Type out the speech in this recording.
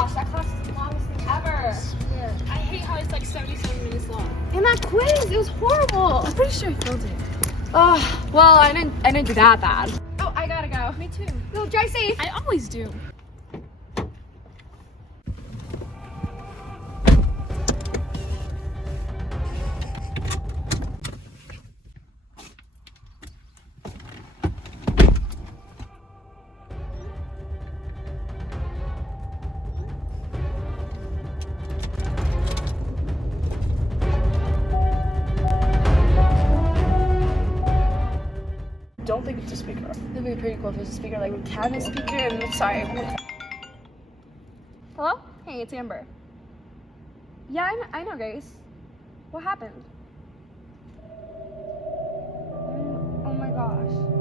gosh, that class is the longest thing ever. I hate how it's like 77 minutes long. And that quiz, it was horrible. I'm pretty sure I failed it. Oh, well, I didn't do that bad. Oh, I gotta go. Me too. Go, drive safe. I always do. Don't think it's a speaker. It'd be pretty cool if it was a speaker, like a cabinet speaker. And sorry. Hello? Hey, it's Amber. Yeah, I know, Grace. What happened? Oh my gosh.